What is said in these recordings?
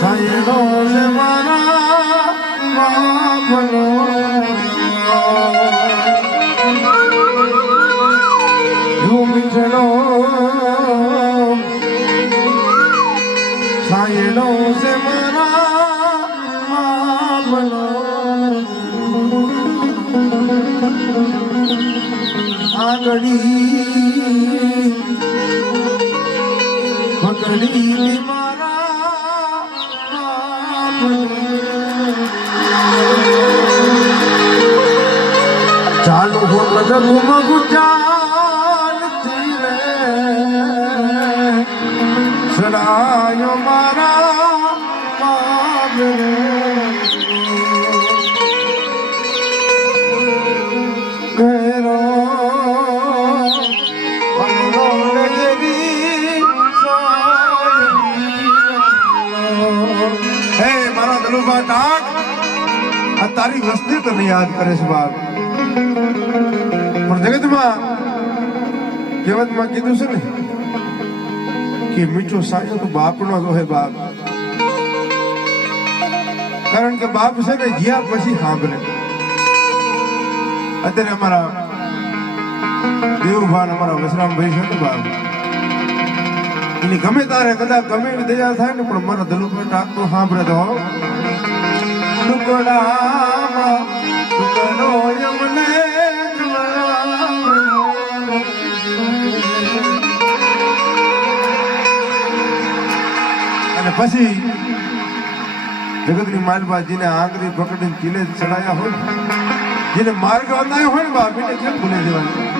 સાયલો છે મારા બાપનો યુ મીઠડો સાયલો છે મારા બાપનો આગળી પકડી ચાલુ હો કદમમાં ચાલતી રે સડાયો મારા પાપ રે ઘેરો તારી વસ્તી તને યાદ કરે છે બાપ પણ જગતમાં કહેવતમાં કીધું છે ને કે મીઠો સાયો તો બાપનો જ હોય બાપ કારણ કે બાપ છે ને ગયા પછી સાંભળે અત્યારે અમારા દેવભાન અમારા વસરામભાઈ છે ને બાપ એની ગમે તારે કદાચ ગમે એવી દયા થાય ને પણ મારા દલુભાઈ ટાકતો સાંભળે તો ટુકડામાં ટુકડો યમને અને પછી જગતની માલબા જેને આંગળી પકડીને કિલે ચડાયા હોય જેને માર્ગ બતાવ્યો હોય ને બાપ એને કેમ ભૂલી જવાનું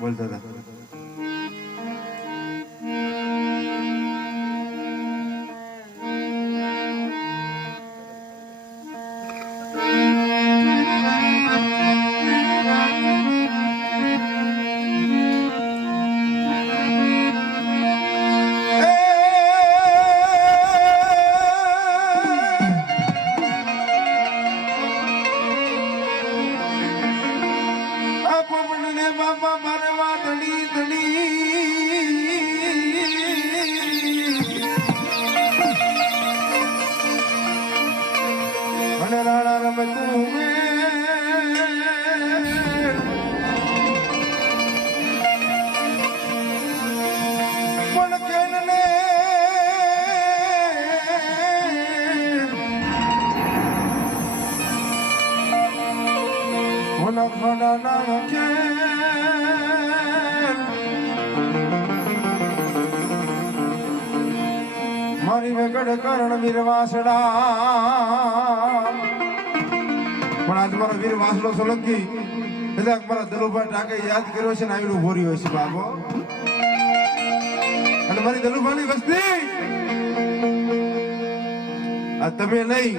બોલતા હતા મારી વેગડ કરણ વીર વાસડા પણ આજ મારો વીર વાસડો સોલંકી કદાચ મારા દલુભાઈ ટાકે યાદ કર્યો છે ને આવીને ઉભો રહ્યો છે બાબો અને મારી દલુભાઈની વસ્તી આ તમે નહીં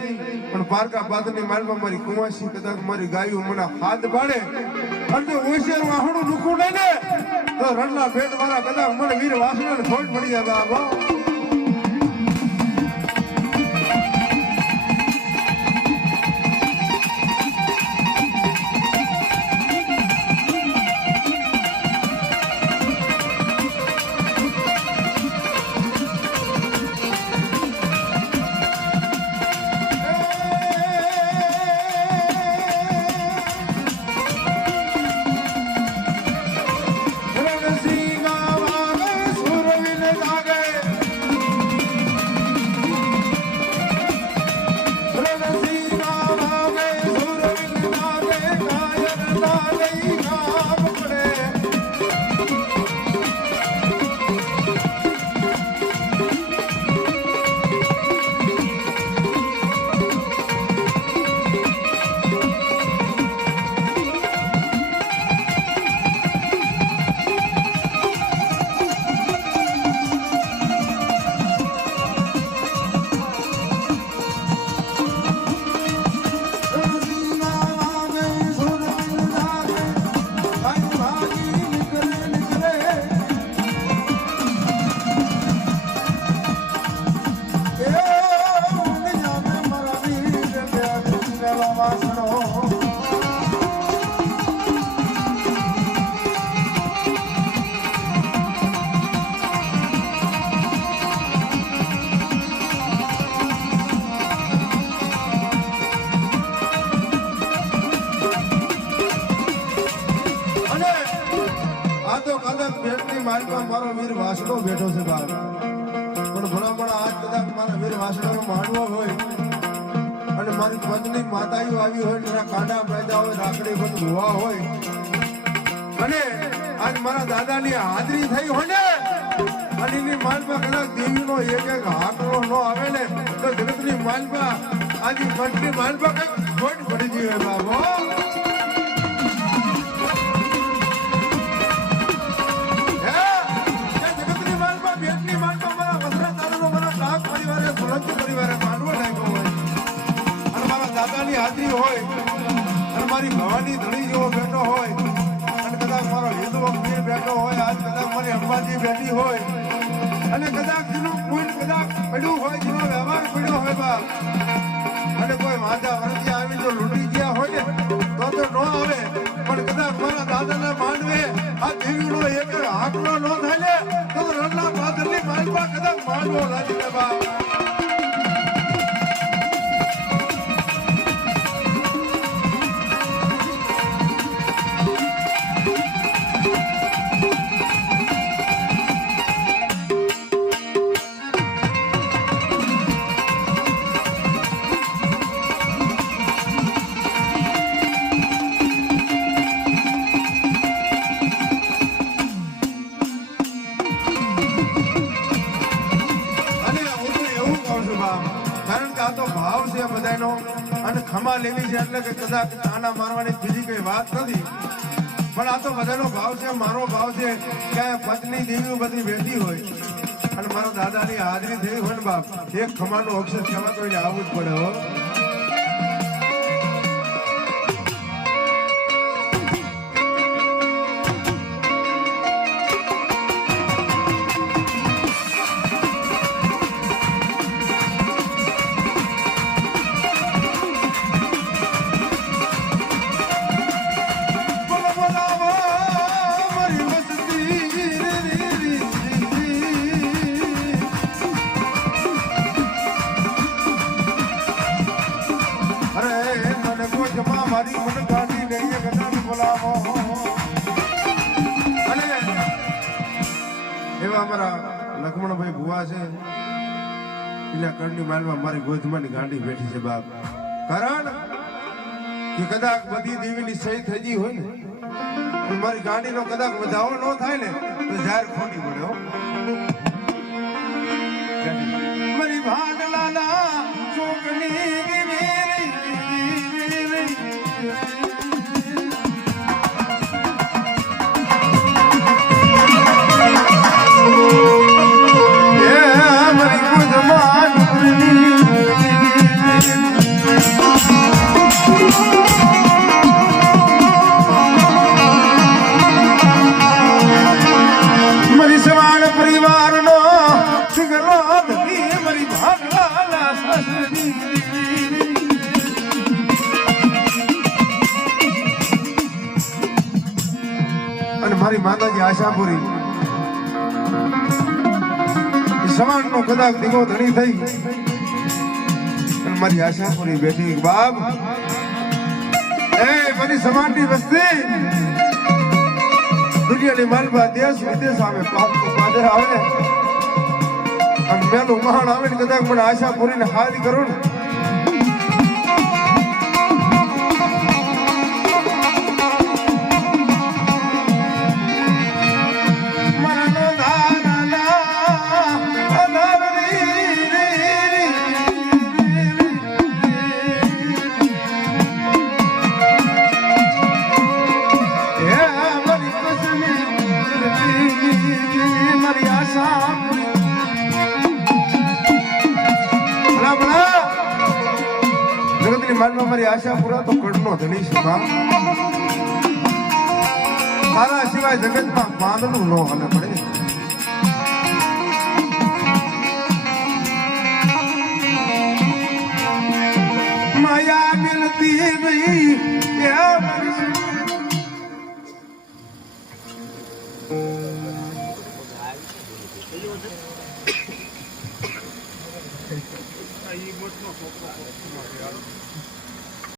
પણ પારકા પાદરની માલમાં મારી કુંવાસી કદાચ મારી ગાયું મને હાથ પાડે અને ઓશિયાર વાહણું નુકું નહીં ને તો રણના પેટ વાળા કદાચ મને વીર વાસડા ને ખોટ પડી જાય બાબો નહોતો બેઠો છે બાપ, પણ ભલામણ આજ કદાચ મારા વીર વાસણાનો માંડવો હોય અને મારી પત્ની માતાઓ આવી હોય, મારા કાંડા બાંધ્યા હોય, રાખડી બધું હોવા હોય અને આજ મારા દાદાની હાજરી થઈ હોય ને અને એની માલમાં કદાચ દેવીનો એક એક હાકલો ન આવે ને તો જગતની માલમાં આજે મઠની માલમાં કઈ ખોટ પડી ગઈ હોય બાબો. જગતની માલમાં બેટની માલમાં મારા વસરા દાદાનો મારા કાક પરિવારે સોલંકી પરિવારે માંડવો નાખ્યો હોય અને મારા દાદાની હાજરી હોય અને મારી ભવાની ધણી જેવો બેઠો હોય અને કદાચ મારો હિન્દુ વીર બેઠો હોય, આજ કદાચ મારી અંબાજી બેઠી હોય અને કદાચ જેનું કોઈ કદાચ પડ્યું હોય, જેનો વ્યવહાર પડ્યો હોય બાપ અને કોઈ માતા વરદી આવી જો લૂંટી ગયા હોય ને તો ન આવે, પણ કદાચ મારા દાદાના માંડવે આ દેવીનો એક હાકલો ન થાય ને તો રણના પાથરની માલમાં કદાચ માંડવો લાગી જાય બાપ. અને ખમા લેવી છે એટલે કે કદાચ આના મારવાની બીજી કઈ વાત નથી, પણ આ તો બધાનો ભાવ છે, મારો ભાવ છે કે પત્ની દેવી બધી બેઠી હોય અને મારા દાદાની હાજરી થઈ હોય ને બાપ, એક ખમાનો અક્ષર કહેવા તો એને આવવું જ પડે હો. મારી મને ગાડી લઈએ ગદાને બોલાવો અને એવા અમારા લક્ષ્મણભાઈ ભુવા છે, એના કણની માલમાં મારી ગોધમાની ગાડી બેઠી છે બાપ, કારણ કે કદાચ બધી દેવીની સહી થઈ ગઈ હોય ને મારી ગાડીનો કદાચ વધાવો ન થાય ને તો જાહેર ખોટી પડે હો. મારી ભાગલાલા છોકરી અને મારી માતાજી આશાપુરી સમાન નો કદાચ દીવો ધણી થઈ અને મારી આશાપુરી બેઠી બાપ, એ મારી સમાનની વસ્તી દુનિયાની માલમાં દેશ વિદેશ આવે, પાદર આવે અને મેલું મહાન આવે ને કદાચ મને આશાપુરીને હારી કરો ને મારી આશા પૂરા તો કડનો ધણી છે બાપ, મારા સિવાય જગતમાં બાંધનું ન હાલે પડે. માયા મિલતી નહીં